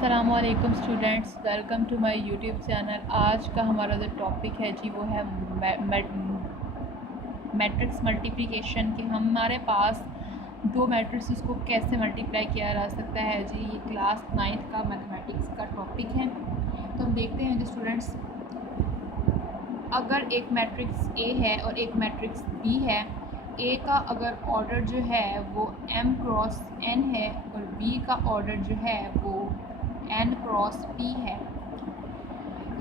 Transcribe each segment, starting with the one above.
अस्सलामुअलैकुम students, welcome to my YouTube channel. आज का हमारा जो टॉपिक है जी वो है मैट्रिक्स मल्टीप्लिकेशन के। हमारे पास दो मैट्रिक्स को कैसे मल्टीप्लाई किया जा सकता है जी। ये क्लास 9th का मैथमेटिक्स का टॉपिक है। तो हम देखते हैं जी स्टूडेंट्स, अगर एक मैट्रिक्स ए है और एक मैट्रिक्स बी है, ए का अगर ऑर्डर जो है वो m क्रॉस n है और बी का ऑर्डर जो है वो n क्रॉस p है,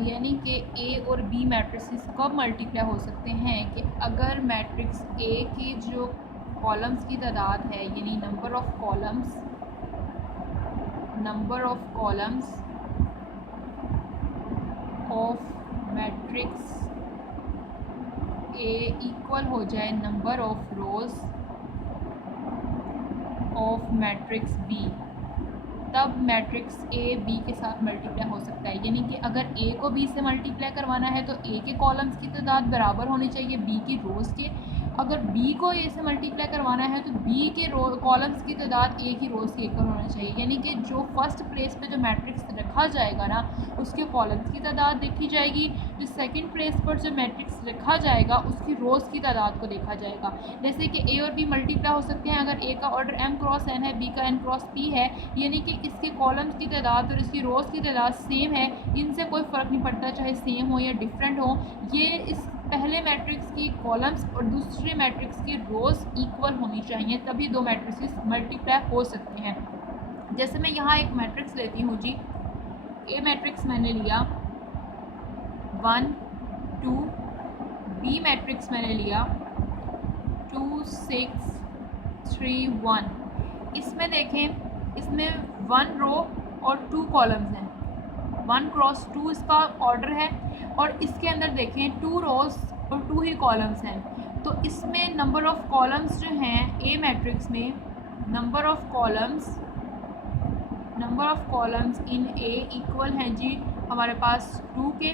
यानी कि ए और बी मैट्रिसेस कब मल्टीप्लाई हो सकते हैं कि अगर मैट्रिक्स ए की जो कॉलम्स की तादाद है, यानी number of columns of matrix A equal हो जाए number of rows of matrix B, तब मैट्रिक्स ए बी के साथ मल्टीप्लाई हो सकता है। यानी कि अगर ए को बी से मल्टीप्लाई करवाना है तो ए के कॉलम्स की तादाद बराबर होनी चाहिए बी की रोज़ के। अगर बी को ए से मल्टीप्लाई करवाना है तो बी के कॉलम्स की तादाद ए की रोज़ के इक्वल होना चाहिए। यानी कि जो फर्स्ट प्लेस पे जो मैट्रिक्स रखा जाएगा ना, उसके कॉलम्स की तादाद देखी जाएगी। जो सेकंड प्लेस पर जो मैट्रिक्स रखा जाएगा उसकी रोज़ की तादाद को देखा जाएगा। जैसे कि ए और बी मल्टीप्लाई हो सकते हैं अगर ए का ऑर्डर m क्रॉस n है, बी का n क्रॉस p है, यानी कि इसके कॉलम्स की तादाद और इसकी रोज़ की तादाद सेम है। इनसे कोई फ़र्क नहीं पड़ता चाहे सेम हो या डिफरेंट हो। ये इस पहले मैट्रिक्स की कॉलम्स और दूसरे मैट्रिक्स की रोज़ इक्वल होनी चाहिए, तभी दो मैट्रिक्स मल्टीप्लाई हो सकते हैं। जैसे मैं यहाँ एक मैट्रिक्स लेती हूँ जी, ए मैट्रिक्स मैंने लिया 1 2, बी मैट्रिक्स मैंने लिया 2 6 3 1। इसमें देखें, इसमें 1 रो और 2 कॉलम्स हैं, 1 क्रॉस 2 इसका ऑर्डर है और इसके अंदर देखें 2 रोज और 2 ही कॉलम्स हैं। तो इसमें नंबर ऑफ़ कॉलम्स जो हैं ए मैट्रिक्स में, number of columns in A equal हैं जी हमारे पास 2 के,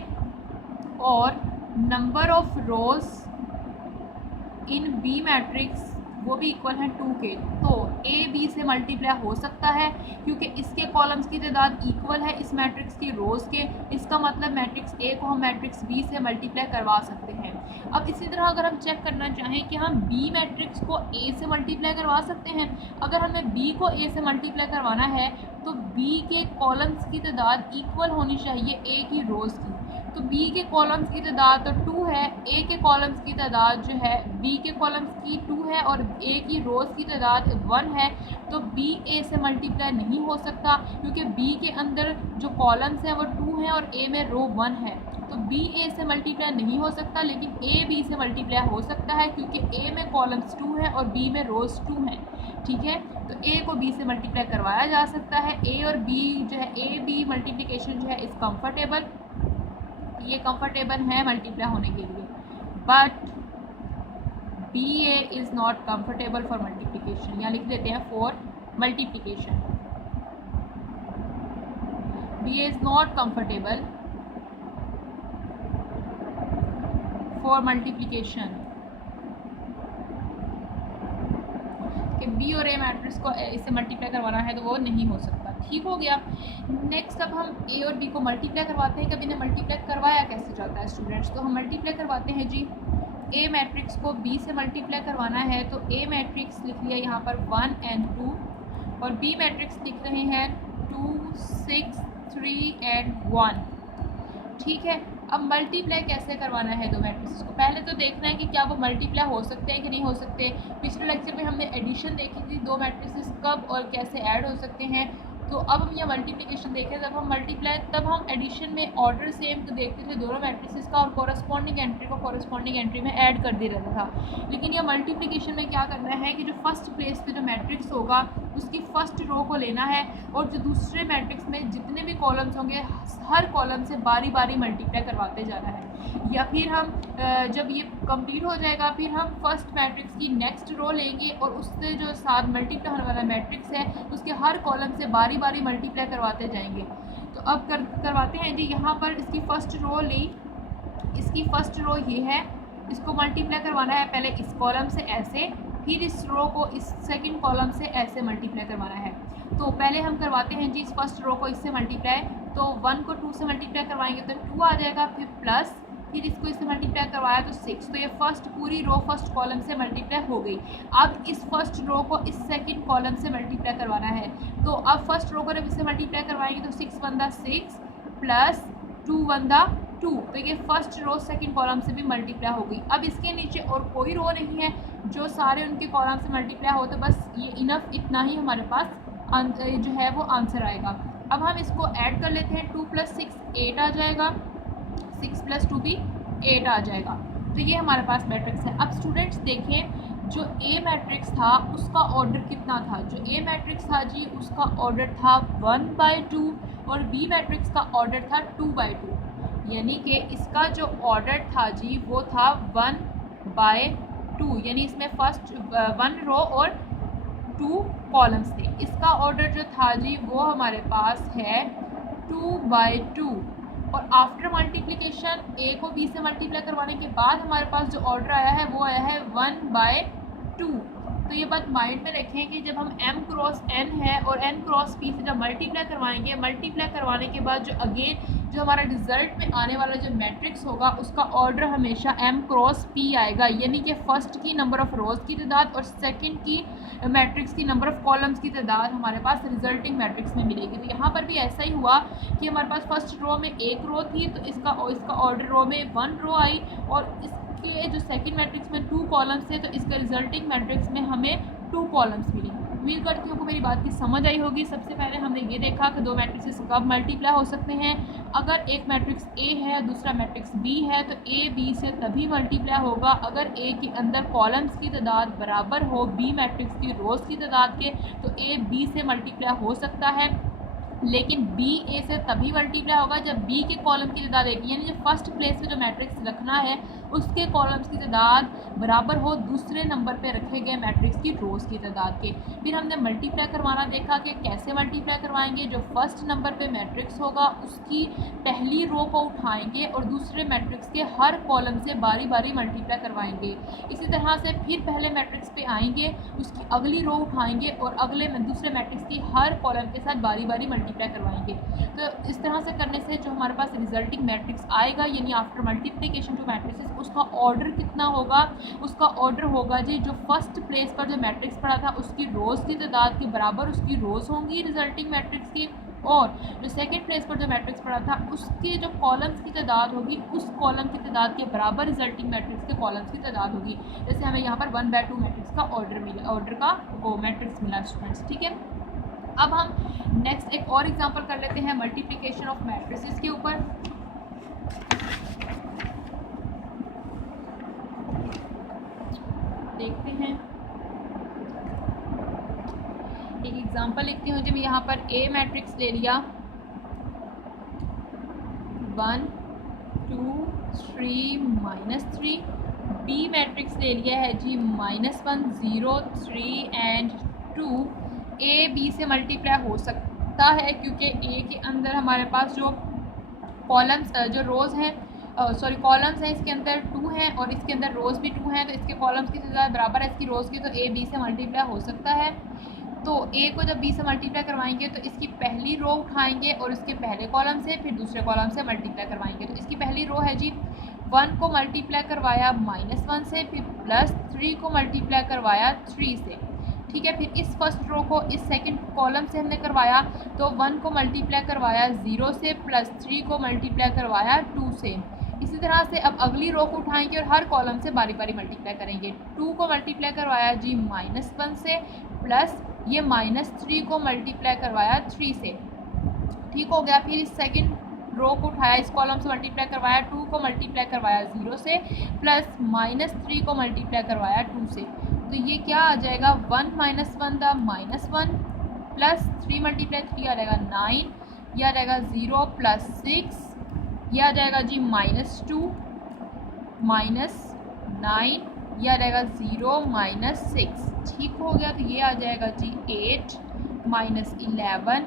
और number of rows in B matrix वो भी इक्वल हैं 2 के। तो ए बी से मल्टीप्लाई हो सकता है क्योंकि इसके कॉलम्स की तादाद इक्वल है इस मैट्रिक्स की रोज़ के। इसका मतलब मैट्रिक्स ए को हम मैट्रिक्स बी से मल्टीप्लाई करवा सकते हैं। अब इसी तरह अगर हम चेक करना चाहें कि हम बी मैट्रिक्स को ए से मल्टीप्लाई करवा सकते हैं, अगर हमें बी को ए से मल्टीप्लाई करवाना है तो बी के कॉलम्स की तादाद इक्वल होनी चाहिए ए की रोज़ की। तो बी के कॉलम्स की तादाद तो 2 है, ए के कॉलम्स की तादाद जो है बी के कॉलम्स की 2 है और ए की रोज़ की तादाद 1 है। तो बी ए से मल्टीप्लाई नहीं हो सकता क्योंकि बी के अंदर जो कॉलम्स हैं वो 2 हैं और ए में रो 1 है। तो बी ए से मल्टीप्लाई नहीं हो सकता, लेकिन ए बी से मल्टीप्लाई हो सकता है क्योंकि ए में कॉलम्स 2 हैं और बी में रोज़ 2 हैं। ठीक है, तो ए को बी से मल्टीप्लाई करवाया जा सकता है। ए और बी जो है, ए बी मल्टीप्लिकेशन जो है इज़ कम्फर्टेबल, ये कंफर्टेबल है मल्टीप्लाई होने के लिए, but B A is not comfortable for multiplication. यहाँ लिख देते हैं for multiplication, B A is not comfortable for multiplication, कि बी और ए मैट्रिक्स को इसे मल्टीप्लाई करवाना है तो वो नहीं हो सकता। ठीक हो गया। नेक्स्ट अब हम ए और बी को मल्टीप्लाई करवाते हैं। कभी ने मल्टीप्लाई करवाया कैसे जाता है स्टूडेंट्स, तो हम मल्टीप्लाई करवाते हैं जी। ए मैट्रिक्स को बी से मल्टीप्लाई करवाना है तो ए मैट्रिक्स लिख लिया यहाँ पर 1 and 2 और बी मैट्रिक्स लिख रहे हैं 2 6 3 and 1। ठीक है, अब मल्टीप्लाई कैसे करवाना है दो मैट्रिक्स को, पहले तो देखना है कि क्या वो मल्टीप्लाई हो सकते हैं कि नहीं हो सकते। पिछले लेक्चर में हमने एडिशन देखी थी, दो मैट्रिक्स कब और कैसे ऐड हो सकते हैं। तो अब हम यह मल्टीप्लिकेशन देखें, जब हम मल्टीप्लाई तब हम एडिशन में ऑर्डर सेम तो देखते थे दोनों मैट्रिक्स का और कॉरस्पॉन्डिंग एंट्री को कॉरस्पॉन्डिंग एंट्री में ऐड कर दे रहता था। लेकिन यह मल्टीप्लिकेशन में क्या करना है कि जो फर्स्ट प्लेस पे जो मैट्रिक्स होगा उसकी फर्स्ट रो को लेना है और जो दूसरे मैट्रिक्स में जितने भी कॉलम्स होंगे हर कॉलम से बारी बारी मल्टीप्लाई करवाते जाना है। या फिर हम जब ये कंप्लीट हो जाएगा फिर हम फर्स्ट मैट्रिक्स की नेक्स्ट रो लेंगे और उससे जो साथ मल्टीप्लाई होने वाला मैट्रिक्स है उसके हर कॉलम से बारी बारी मल्टीप्लाई करवाते जाएंगे। तो अब करवाते हैं जी। यहाँ पर इसकी फ़र्स्ट रो ली, इसकी फ़र्स्ट रो ये है, इसको मल्टीप्लाई करवाना है पहले इस कॉलम से ऐसे, फिर इस रो को इस सेकंड कॉलम से ऐसे मल्टीप्लाई करवाना है। तो पहले हम करवाते हैं जी इस फर्स्ट रो को इससे मल्टीप्लाई, तो 1 को 2 से मल्टीप्लाई करवाएंगे तो 2 आ जाएगा, फिर प्लस, फिर इसको इससे मल्टीप्लाई करवाया तो 6, तो ये फर्स्ट पूरी रो फर्स्ट कॉलम से मल्टीप्लाई हो गई। अब इस फर्स्ट रो को इस सेकंड कॉलम से मल्टीप्लाई करवाना है, तो अब फर्स्ट रो को जब इससे मल्टीप्लाई करवाएंगे तो 6 वन दा 6 प्लस 2 वन दा 2, तो ये फर्स्ट रो सेकंड कॉलम से भी मल्टीप्लाई हो गई। अब इसके नीचे और कोई रो नहीं है जो सारे उनके कॉलम से मल्टीप्लाई हो, तो बस ये इनफ, इतना ही हमारे पास जो है वो आंसर आएगा। अब हम इसको ऐड कर लेते हैं, 2 + 6 8 आ जाएगा, 6 + 2 भी 8 आ जाएगा। तो ये हमारे पास मैट्रिक्स है। अब स्टूडेंट्स देखें, जो ए मैट्रिक्स था उसका ऑर्डर कितना था? जो ए मैट्रिक्स था जी उसका ऑर्डर था 1/2 और बी मैट्रिक्स का ऑर्डर था 2/2, यानी कि इसका जो ऑर्डर था जी वो था 1/2, यानी इसमें फर्स्ट 1 रो और 2 कॉलम्स थे। इसका ऑर्डर जो था जी वो हमारे पास है 2/2, और आफ्टर मल्टीप्लिकेशन ए को बी से मल्टीप्लाई करवाने के बाद हमारे पास जो ऑर्डर आया है वो आया है 1/2। तो ये बात माइंड में रखें कि जब हम m क्रॉस n है और n क्रॉस p से जब मल्टीप्लाई करवाएंगे, मल्टीप्लाई करवाने के बाद जो अगेन जो हमारा रिजल्ट में आने वाला जो मैट्रिक्स होगा उसका ऑर्डर हमेशा m क्रॉस p आएगा, यानी कि फर्स्ट की नंबर ऑफ रोज़ की तादाद और सेकंड की मैट्रिक्स की नंबर ऑफ कॉलम्स की तादाद हमारे पास रिजल्टिंग मैट्रिक्स में मिलेगी। तो यहाँ पर भी ऐसा ही हुआ कि हमारे पास फर्स्ट रो में 1 रो थी, तो इसका ऑर्डर रो में 1 रो आई, और इसके जो सेकंड मैट्रिक्स में 2 कॉलम्स थे तो इसका रिजल्टिंग मैट्रिक्स में हमें 2 कॉलम्स मिली। उम्मीद करती हूँ कि मेरी बात की समझ आई होगी। सबसे पहले हमने ये देखा कि 2 मैट्रिक्स कब मल्टीप्लाई हो सकते हैं। अगर एक मैट्रिक्स ए है दूसरा मैट्रिक्स बी है तो ए बी से तभी मल्टीप्लाई होगा अगर ए के अंदर कॉलम्स की तादाद बराबर हो बी मैट्रिक्स की रोज़ की तादाद के, तो ए बी से मल्टीप्लाई हो सकता है। लेकिन बी ए से तभी मल्टीप्लाई होगा जब बी के कॉलम की तादाद एक, यानी जो फर्स्ट प्लेस पे जो मैट्रिक्स रखना है उसके कॉलम्स की तादाद बराबर हो दूसरे नंबर पे रखे गए मैट्रिक्स की रोज़ की तादाद के। फिर हमने मल्टीप्लाई करवाना देखा कि कैसे मल्टीप्लाई करवाएंगे। जो फर्स्ट नंबर पे मैट्रिक्स होगा उसकी पहली रो को उठाएंगे और दूसरे मैट्रिक्स के हर कॉलम से बारी बारी मल्टीप्लाई करवाएंगे। इसी तरह से फिर पहले मैट्रिक्स पे आएंगे, उसकी अगली रो उठाएंगे और अगले दूसरे मैट्रिक्स की हर कॉलम के साथ बारी बारी मल्टीप्लाई करवाएंगे। तो इस तरह से करने से जो हमारे पास रिजल्टिंग मैट्रिक्स आएगा, यानी आफ्टर मल्टीप्लिकेशन जो मैट्रिक्स उसका ऑर्डर कितना होगा? उसका ऑर्डर होगा जी जो फर्स्ट प्लेस पर जो मैट्रिक्स पड़ा था उसकी रोज़ की तादाद के बराबर उसकी रोज़ होंगी रिजल्टिंग मैट्रिक्स की, और जो सेकंड प्लेस पर जो मैट्रिक्स पड़ा था उसके जो कॉलम्स की तादाद होगी उस कॉलम की तादाद के बराबर रिजल्टिंग मैट्रिक्स के कॉलम्स की तादाद होगी। जैसे हमें यहाँ पर 1/2 मैट्रिक्स का ऑर्डर का वो मैट्रिक्स मिला स्टूडेंट्स, ठीक है। अब हम नेक्स्ट एक और एग्जांपल कर लेते हैं मल्टीप्लिकेशन ऑफ मैट्रिसेस के ऊपर। देखते हैं, एक एग्जांपल लिखती हूँ। जब यहाँ पर ए मैट्रिक्स ले लिया 1 2 3 -3, बी मैट्रिक्स ले लिया है जी -1 0 3 एंड 2। ए बी से मल्टीप्लाई हो सकता है क्योंकि ए के अंदर हमारे पास जो कॉलम्स जो रोज़ हैं कॉलम्स हैं इसके अंदर 2 हैं और इसके अंदर रोज़ भी 2 हैं, तो इसके कॉलम्स की तादाद बराबर है इसकी रोज़ की, तो ए बी से मल्टीप्लाई हो सकता है। तो ए को जब बी से मल्टीप्लाई करवाएंगे तो इसकी पहली रो उठाएंगे और इसके पहले कॉलम से फिर दूसरे कॉलम से मल्टीप्लाई करवाएंगे। तो इसकी पहली रो है जी 1 को मल्टीप्लाई करवाया -1 से, फिर +3 को मल्टीप्लाई करवाया 3 से, ठीक है। फिर इस फर्स्ट रो को इस सेकंड कॉलम से हमने करवाया तो 1 को मल्टीप्लाई करवाया 0 से, +3 को मल्टीप्लाई करवाया 2 से। इसी तरह से अब अगली रो को उठाएंगे और हर कॉलम से बारी बारी मल्टीप्लाई करेंगे। 2 को मल्टीप्लाई करवाया जी -1 से, प्लस ये -3 को मल्टीप्लाई करवाया 3 से, ठीक हो गया। फिर इस सेकंड रो को उठाया, इस कॉलम से मल्टीप्लाई करवाया, 2 को मल्टीप्लाई करवाया 0 से, प्लस -3 को मल्टीप्लाई करवाया 2 से। तो ये क्या आ जाएगा 1 - 1 द -1 प्लस 3 × 3 आ जाएगा 9, यह आ जाएगा 0 + 6, यह आ जाएगा जी -2 -9, यह आ जाएगा 0 -6, ठीक हो गया। तो ये आ जाएगा जी 8 -11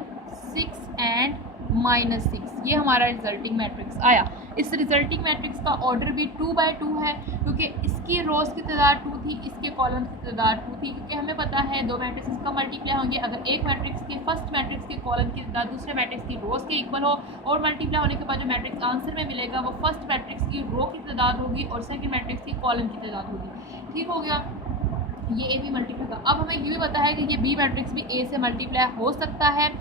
6 एंड -6, ये हमारा रिजल्टिंग मैट्रिक्स आया। इस रिजल्टिंग मैट्रिक्स का ऑर्डर भी 2 बाई 2 है, क्योंकि इसकी रोज़ की तादाद 2 थी, इसके कॉलम की तादाद 2 थी, क्योंकि हमें पता है दो मैट्रिक्स का मल्टीप्लाई होंगे अगर एक मैट्रिक्स के फर्स्ट मैट्रिक्स के कॉलम की तादाद दूसरे मैट्रिक्स की रोज़ के इक्वल हो, और मल्टीप्लाई होने के बाद जो मैट्रिक्स आंसर में मिलेगा वो फर्स्ट मैट्रिक्स की रो की तादाद होगी और सेकेंड मैट्रिक्स की कॉलम की तादाद होगी। ठीक हो गया, ये ए बी मल्टीप्लाई का। अब हमें ये भी पता है कि ये बी मैट्रिक्स भी ए से मल्टीप्लाई हो सकता है।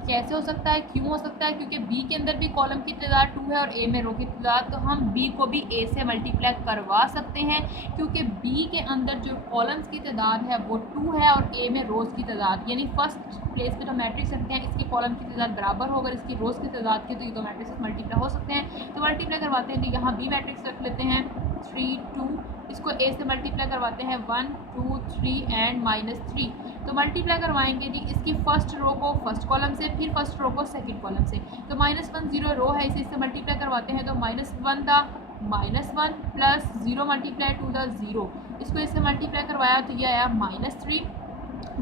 कैसे हो सकता है, क्यों हो सकता है? क्योंकि बी के अंदर भी कॉलम की तादाद 2 है और ए में रो की तादाद, तो हम बी को भी ए से मल्टीप्लाई करवा सकते हैं, क्योंकि बी के अंदर जो कॉलम्स की तादाद है वो 2 है और ए में रोज़ की तादाद, यानी फर्स्ट प्लेस पे जो मैट्रिक्स रखते हैं इसकी कॉलम की तादाद बराबर हो, अगर इसकी रोज़ की तादाद की, तो ये दो मैट्रिक्स मल्टीप्लाई हो सकते हैं। तो मल्टीप्लाई करवाते हैं, तो यहाँ बी मैट्रिक्स रख लेते हैं 3 2, इसको ए से मल्टीप्लाई करवाते हैं 1 2 3 एंड -3। तो मल्टीप्लाई करवाएंगे जी इसकी फर्स्ट रो को फर्स्ट कॉलम से, फिर फर्स्ट रो को सेकंड कॉलम से। तो -1 0 रो है, इसे इससे मल्टीप्लाई करवाते हैं तो -1 the -1 plus 0 multiply two the 0, इसको इससे मल्टीप्लाई करवाया तो ये आया -3,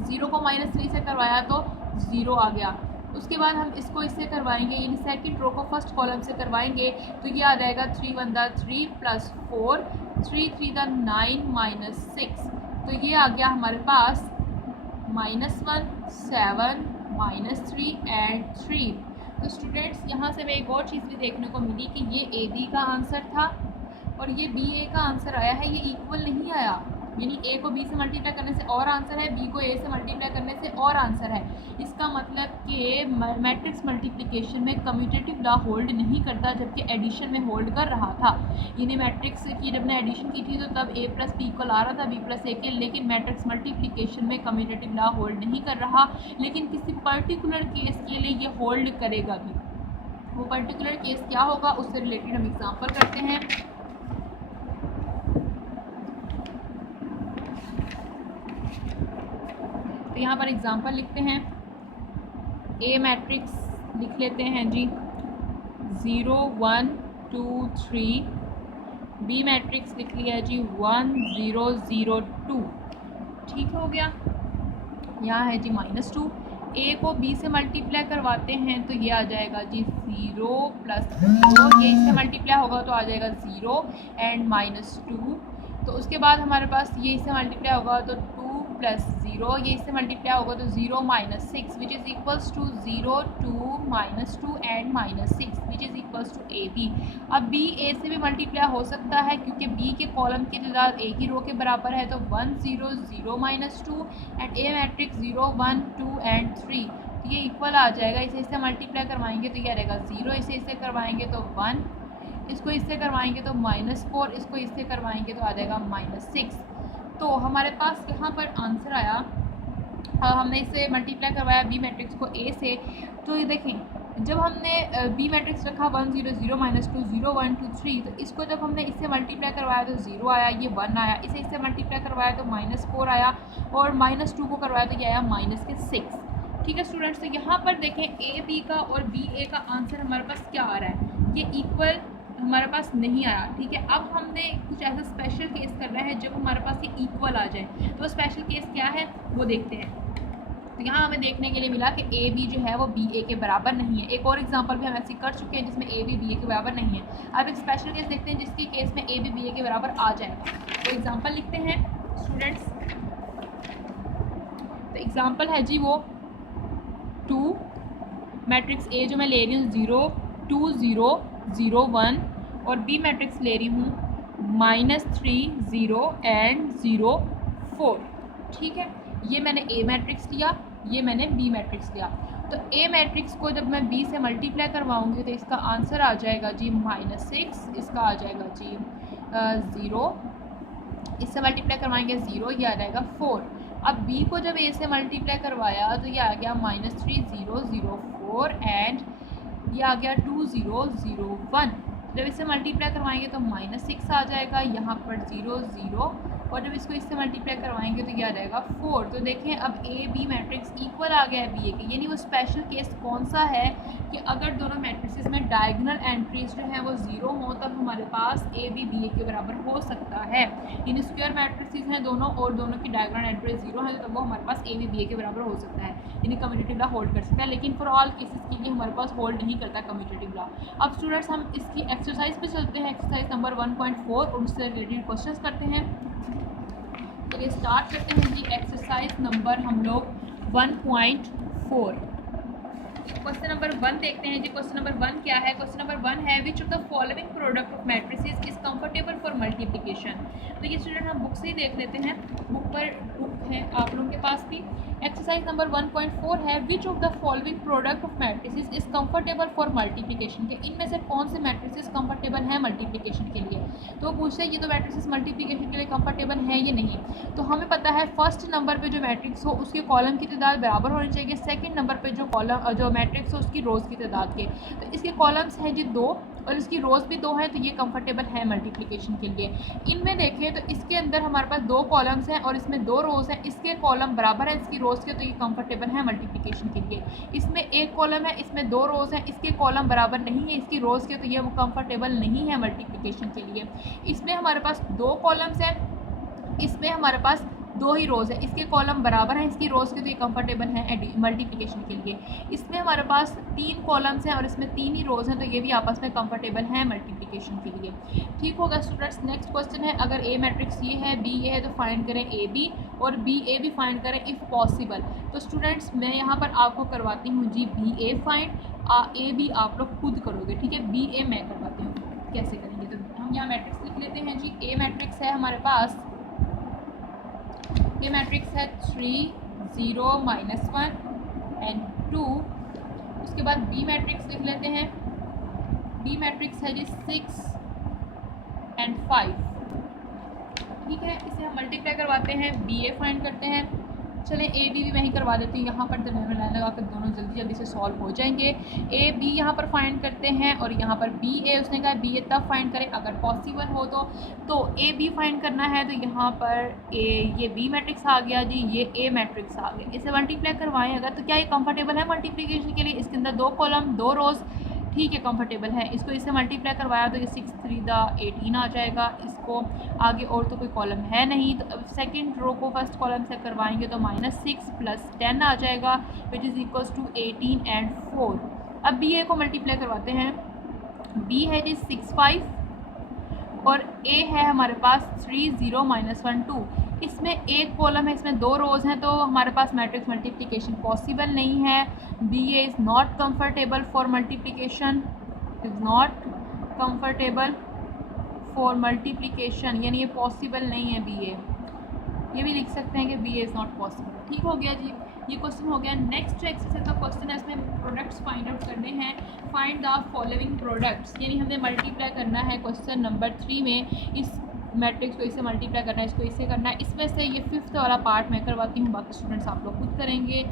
0 को -3 से करवाया तो 0 आ गया। उसके बाद हम इसको इससे करवाएंगे, यानी सेकंड रो को फर्स्ट कॉलम से करवाएंगे तो ये आ जाएगा 3 1 द 3 प्लस 4 3 3 द 9 -6। तो ये आ गया हमारे पास -1 7 -3 एंड 3। तो स्टूडेंट्स यहाँ से हमें एक और चीज़ भी देखने को मिली कि ये ए बी का आंसर था और ये बी ए का आंसर आया है, ये इक्वल नहीं आया, यानी ए को बी से मल्टीप्लाई करने से और आंसर है, बी को ए से मल्टीप्लाई करने से और आंसर है। इसका मतलब कि मैट्रिक्स मल्टीप्लिकेशन में कम्यूटेटिव लॉ होल्ड नहीं करता, जबकि एडिशन में होल्ड कर रहा था। यानी मैट्रिक्स की जब ने एडिशन की थी तो तब ए प्लस बी इक्वल आ रहा था बी प्लस ए के, लेकिन मैट्रिक्स मल्टीप्लिकेशन में कम्यूटेटिव लॉ होल्ड नहीं कर रहा, लेकिन किसी पर्टिकुलर केस के लिए ये होल्ड करेगा भी। वो पर्टिकुलर केस क्या होगा उससे रिलेटेड हम एग्जाम्पल करते हैं। तो यहाँ पर एग्जांपल लिखते हैं, ए मैट्रिक्स लिख लेते हैं जी 0 1 2 3, बी मैट्रिक्स लिख लिया है जी 1 0 0 2। ठीक हो गया, यहाँ है जी -2, ए को बी से मल्टीप्लाई करवाते हैं तो ये आ जाएगा जी 0 प्लस 0, ये इससे मल्टीप्लाई होगा तो आ जाएगा 0 एंड -2। तो उसके बाद हमारे पास ये इससे मल्टीप्लाई होगा तो 2 प्लस 0, ये इससे मल्टीप्लाई होगा तो 0 -6 which is equals to 0 2 -2 and -6 which is equals to A B. अब बी ए से भी मल्टीप्लाई हो सकता है क्योंकि बी के कॉलम की तादाद ए की रो के बराबर है, तो 1 0 0 -2 एंड ए मैट्रिक्स 0 1 2 एंड 3, तो ये इक्वल आ जाएगा। इसे इससे मल्टीप्लाई करवाएंगे तो ये रहेगा 0, इसे इससे करवाएंगे तो 1, इसको इससे करवाएंगे तो -4, इसको इससे करवाएंगे तो आ जाएगा -6। तो हमारे पास यहाँ पर आंसर आया, हमने इससे मल्टीप्लाई करवाया बी मैट्रिक्स को ए से, तो ये देखें जब हमने बी मैट्रिक्स रखा 1 0 0 -2 0 1 2 3, तो इसको जब हमने इससे मल्टीप्लाई करवाया तो 0 आया, ये 1 आया, इसे इससे मल्टीप्लाई करवाया तो -4 आया और -2 को करवाया तो ये आया -6। ठीक है स्टूडेंट्स, तो यहाँ पर देखें ए बी का और बी ए का आंसर हमारे पास क्या आ रहा है, ये इक्वल हमारे पास नहीं आया। ठीक है, अब हमने कुछ ऐसा स्पेशल केस करना है जब हमारे पास ये इक्वल आ जाए, तो स्पेशल केस क्या है वो देखते हैं। तो यहाँ हमें देखने के लिए मिला कि ए बी जो है वो बी ए के बराबर नहीं है। एक और एग्जांपल भी हम ऐसे कर चुके हैं जिसमें ए बी ए के बराबर नहीं है। अब एक स्पेशल केस देखते हैं जिसके केस में ए बी ए के बराबर आ जाएगा। तो एग्जांपल लिखते हैं स्टूडेंट्स, तो एग्जांपल है जी वो 2 मैट्रिक्स ए जो मैं ले रही हूँ 0 2 0 0 1 और बी मैट्रिक्स ले रही हूँ -3 0 एंड 0 4। ठीक है, ये मैंने ए मैट्रिक्स लिया, ये मैंने बी मैट्रिक्स लिया। तो ए मैट्रिक्स को जब मैं बी से मल्टीप्लाई करवाऊंगी तो इसका आंसर आ जाएगा जी -6, इसका आ जाएगा जी 0, इससे मल्टीप्लाई करवाएंगे 0, ये आ जाएगा 4। अब बी को जब ए से मल्टीप्लाई करवाया तो ये आ गया -3 0 0 4 एंड ये आ गया 2 0 0 1। जब इसे मल्टीप्लाई करवाएंगे तो -6 आ जाएगा, यहाँ पर 0 0 और जब इसको इससे मल्टीप्लाई करवाएंगे तो क्या आ जाएगा 4। तो देखें अब ए बी मैट्रिक्स इक्वल आ गया है बी ए के, यानी वो स्पेशल केस कौन सा है कि अगर दोनों मैट्रिसेस में डायगोनल एंट्रीज जो है वो 0 हो तब हमारे पास ए बी के बराबर हो सकता है। इन स्क्वायर मैट्रिसेस हैं दोनों और दोनों की डायगोनल एंट्रीज 0 है तो तब वो हमारे पास ए बी के बराबर हो सकता है, यानी कम्यूटेटिव लॉ होल्ड कर सकता है। लेकिन फॉर ऑल केसेस के लिए हमारे पास होल्ड नहीं करता कम्यूटेटिव लॉ। अब स्टूडेंट्स हम इसकी एक्सरसाइज पे चलते हैं, एक्सरसाइज नंबर 1.4 और उससे रिलेटेड क्वेश्चंस करते हैं। चलिए स्टार्ट करते हैं जी। एक्सरसाइज नंबर हम लोग 1.4 क्वेश्चन नंबर 1 देखते हैं जी। क्वेश्चन नंबर 1 क्या है? क्वेश्चन नंबर 1 है which of the following product of matrices is comfortable for multiplication. तो ये स्टूडेंट हम बुक से ही देख लेते हैं, बुक है आप लोगों के पास भी। एक्सरसाइज नंबर 1.4 है which of the following product of matrices is comfortable for multiplication के इनमें से कौन से मैट्रिसेस कंफर्टेबल हैं मल्टीप्लिकेशन के लिए। तो पूछते हैं ये तो मैट्रिसेस मल्टीप्लिकेशन के लिए कंफर्टेबल है या नहीं। तो हमें पता है फर्स्ट नंबर पे जो मैट्रिक्स हो उसके कॉलम की तादाद बराबर होनी चाहिए सेकंड नंबर पे जो मैट्रिक्स हो उसकी रोज़ की तादाद के। तो इसके कॉलम्स हैं जी 2 और इसकी रोज़ भी 2 हैं, तो ये कंफर्टेबल है मल्टीप्लिकेशन के लिए। इनमें देखें तो इसके अंदर हमारे पास 2 कॉलम्स हैं और इसमें 2 रोज़ हैं, इसके कॉलम बराबर हैं इसकी रोज़ के, तो ये कंफर्टेबल है मल्टीप्लिकेशन के लिए। इसमें एक कॉलम है, इसमें 2 रोज़ हैं, इसके कॉलम बराबर नहीं है इसकी रोज़ के, तो ये कंफर्टेबल नहीं है मल्टीप्लिकेशन के लिए। इसमें हमारे पास 2 कॉलम्स हैं, इसमें हमारे पास 2 ही रोज़ है, इसके कॉलम बराबर हैं इसकी रोज़ के, तो ये कंफर्टेबल है मल्टीप्लिकेशन के लिए। इसमें हमारे पास 3 कॉलम्स हैं और इसमें 3 ही रोज़ हैं, तो ये भी आपस में कंफर्टेबल है मल्टीप्लिकेशन के लिए। ठीक होगा स्टूडेंट्स। नेक्स्ट क्वेश्चन है अगर ए मैट्रिक्स ये है बी ये है तो फाइंड करें ए बी और बी ए भी फाइंड करें इफ़ पॉसिबल। तो स्टूडेंट्स मैं यहाँ पर आपको करवाती हूँ जी B A find, A B आप लोग खुद करोगे, ठीक है। बी ए मैं करवाती हूँ, कैसे करेंगे तो हम यहाँ मैट्रिक्स लिख लेते हैं जी। ए मैट्रिक्स है हमारे पास, ये मैट्रिक्स है 3 0 -1 एंड 2। उसके बाद बी मैट्रिक्स लिख लेते हैं, बी मैट्रिक्स है जी 6 एंड 5। ठीक है, इसे हम मल्टीप्लाई करवाते हैं, बी ए फाइंड करते हैं। चलें ए बी भी मैं ही करवा देती हूँ, यहाँ पर दरमियान में लाइन लगा कर दोनों जल्दी जल्दी से सॉल्व हो जाएंगे। ए बी यहाँ पर फाइंड करते हैं और यहाँ पर बी ए, उसने कहा बी ए तब फाइंड करें अगर पॉसिबल हो तो ए बी फाइंड करना है। तो यहाँ पर ये बी मैट्रिक्स आ गया जी, ये ए मैट्रिक्स आ गया। इसे मल्टीप्लाई करवाएं अगर तो क्या ये कंफर्टेबल है मल्टीप्लिकेशन के लिए। इसके अंदर 2 कॉलम 2 रोज़, ठीक है कंफर्टेबल है। इसको इससे मल्टीप्लाई करवाया तो ये 6 3 18 आ जाएगा। इसको आगे और तो कोई कॉलम है नहीं, तो अब सेकंड रो को फर्स्ट कॉलम से करवाएंगे तो -6 + 10 आ जाएगा which is equals to 18 and 4। अब बी ए को मल्टीप्लाई करवाते हैं, बी है जी 6 5 और ए है हमारे पास 3 0 -1 2। इसमें एक कॉलम है, इसमें 2 रोज़ हैं, तो हमारे पास मैट्रिक्स मल्टीप्लिकेशन पॉसिबल नहीं है। B A is not comfortable for multiplication, is not comfortable for multiplication, यानी ये पॉसिबल नहीं है बी ए। ये भी लिख सकते हैं कि B A is not possible. ठीक हो गया जी, ये क्वेश्चन हो गया। नेक्स्ट एक्सरसाइज का क्वेश्चन है, इसमें प्रोडक्ट्स फाइंड आउट करने हैं। फाइंड द फॉलोइंग प्रोडक्ट्स, यानी हमें मल्टीप्लाई करना है क्वेश्चन नंबर 3 में। इस मैट्रिक्स को इससे मल्टीप्लाई करना है, इसको इससे करना है। इसमें से ये 5th वाला पार्ट मैं करवाती हूँ, बाकी स्टूडेंट्स आप लोग खुद करेंगे।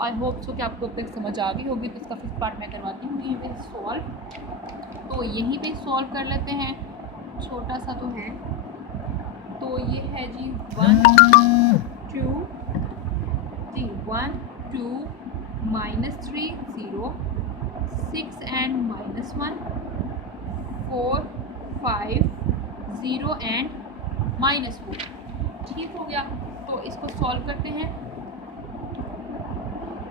आई होप सो कि आपको अब तक समझ आ गई होगी। तो इसका 5th पार्ट मैं करवाती हूँ यहीं पे सॉल्व। तो यहीं पे सॉल्व कर लेते हैं, छोटा सा तो है। तो ये है जी 1 2 जी 1 2 -3 0 6 एंड -1 4 5 0 एंड -4। ठीक हो गया। तो इसको सॉल्व करते हैं।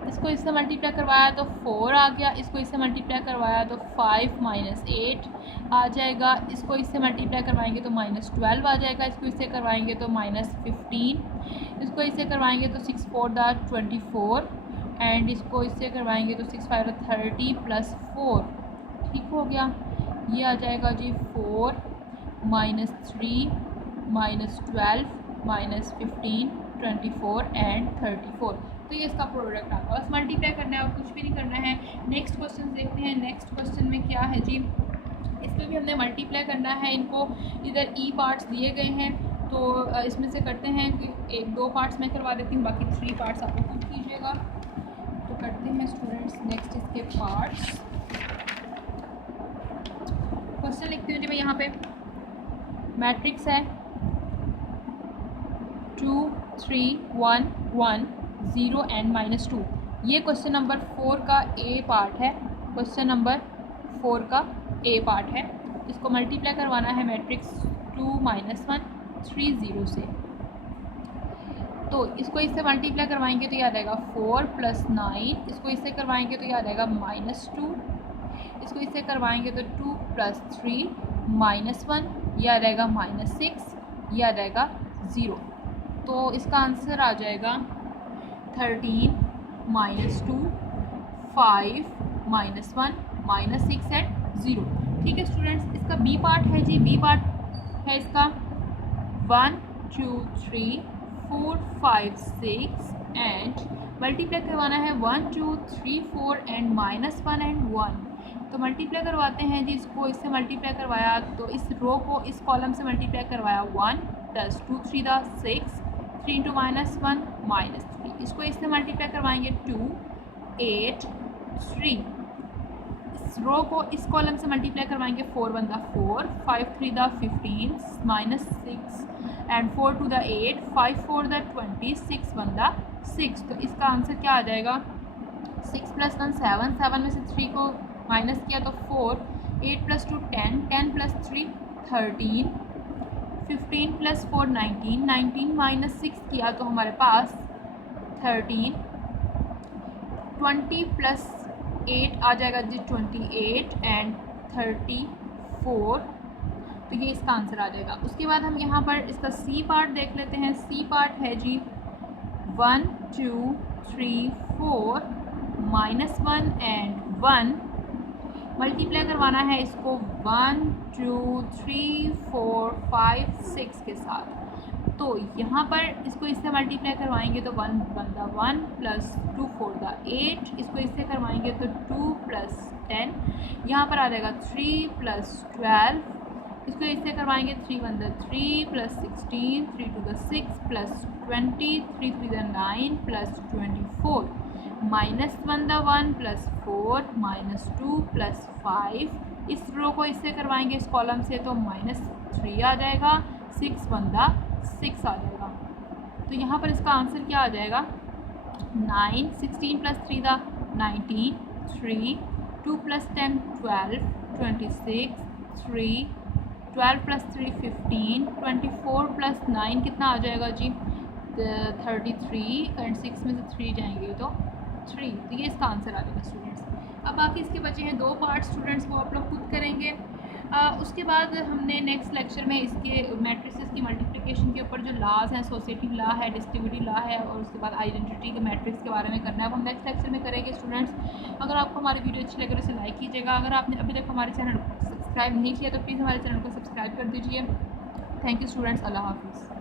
इसको इससे मल्टीप्लाई करवाया तो 4 आ गया, इसको इससे मल्टीप्लाई करवाया तो 5 -8 आ जाएगा। इसको इससे मल्टीप्लाई करवाएंगे तो -12 आ जाएगा। इसको इससे करवाएंगे तो -15। इसको इससे करवाएंगे तो 6 4 24 एंड इसको इससे करवाएंगे तो 6 5 30 + 4। ठीक हो गया। ये आ जाएगा जी 4 -3 -12 -15 24 एंड 34। तो ये इसका प्रोडक्ट आपका बस मल्टीप्लाई करना है और कुछ भी नहीं करना है। नेक्स्ट क्वेश्चन देखते हैं। नेक्स्ट क्वेश्चन में क्या है जी, इसमें भी हमने मल्टीप्लाई करना है। इनको इधर ई पार्ट्स दिए गए हैं, तो इसमें से करते हैं कि 1-2 पार्ट्स मैं करवा देती हूँ, बाकी 3 पार्ट्स आप लोग खुद कीजिएगा। तो करते हैं स्टूडेंट्स नेक्स्ट इसके पार्ट्स। क्वेश्चन लिखती हूँ जी मैं यहाँ पे। मैट्रिक्स है 2 3 1 1 0 एंड -2। ये क्वेश्चन नंबर 4 का ए पार्ट है। क्वेश्चन नंबर 4 का ए पार्ट है। इसको मल्टीप्लाई करवाना है मैट्रिक्स 2 -1 3 0 से। तो इसको इससे मल्टीप्लाई करवाएंगे तो याद आएगा 4 + 9। इसको इससे करवाएंगे तो याद आएगा -2। इसको इससे करवाएंगे तो 2 + 3 -1 याद आएगा -6 याद आएगा 0। तो इसका आंसर आ जाएगा 13 -2 5 -1 -6 एंड 0। ठीक है स्टूडेंट्स, इसका बी पार्ट है जी। बी पार्ट है इसका 1 2 3 4 5 6 एंड मल्टीप्लाई करवाना है 1 2 3 4 एंड -1 एंड 1। तो मल्टीप्लाई करवाते हैं जी। इसको इससे मल्टीप्लाई करवाया तो इस रो को इस कॉलम से मल्टीप्लाई करवाया 1 + 2 3 दा 6 3 × -1 -3। इसको इससे मल्टीप्लाई करवाएंगे 2 8 3। इस रो को इस कॉलम से मल्टीप्लाई करवाएंगे 4 1 दा 4 5 3 दा 15 -6 एंड 4 2 दा 8 5 4 दा 20 6 1 दा 6। तो इसका आंसर क्या आ जाएगा 6 + 1 7 7 में से 3 को माइनस किया तो 4 8 + 2 10 10 + 3 13 15 + 4 19 19 - 6 किया तो हमारे पास 13 20 + 8 आ जाएगा जी 28 एंड 34। तो ये इसका आंसर आ जाएगा। उसके बाद हम यहाँ पर इसका सी पार्ट देख लेते हैं। सी पार्ट है जी 1 2 3 4 -1 एंड 1। मल्टीप्लाई करवाना है इसको 1 2 3 4 5 6 के साथ। तो यहाँ पर इसको इससे मल्टीप्लाई करवाएंगे तो 1 1 दा 1 + 2 4 दा 8। इसको इससे करवाएंगे तो 2 + 10। यहाँ पर आ जाएगा 3 + 12। इसको इससे करवाएंगे 3 1 दा 3 + 16 3 2 दा 6 + 20 3 3 दा 9 + 24 -1 दा 1 + 4 -2 + 5। इस रो को इससे करवाएंगे इस कॉलम से तो -3 आ जाएगा 6 1 दा 6 आ जाएगा। तो यहाँ पर इसका आंसर क्या आ जाएगा 9 16 + 3 दा 19 3 2 + 10 12 26 3 12 + 3 15 24 + 9 कितना आ जाएगा जी 33 एंड 6 में से 3 जाएंगे तो 3। तो ये इसका आंसर आ जाएगा स्टूडेंट्स। अब बाकी इसके बचे हैं 2 पार्ट स्टूडेंट्स, वो आप लोग खुद करेंगे। उसके बाद हमने नेक्स्ट लेक्चर में इसके मैट्रिसेस की मल्टीप्लिकेशन के ऊपर जो लॉज हैं, एसोसिएटिव लॉ है, डिस्ट्रीब्यूटिव लॉ है और उसके बाद आइडेंटिटी के मैट्रिक्स के बारे में करना है। अब हम नेक्स्ट लेक्चर में करेंगे स्टूडेंट्स। अगर आपको हमारी वीडियो अच्छी लगे तो इसे लाइक कीजिएगा। अगर आपने अभी तक हमारे चैनल को सब्सक्राइब नहीं किया तो प्लीज़ हमारे चैनल को सब्सक्राइब कर दीजिए। थैंक यू स्टूडेंट्स, अल्लाह हाफिज़।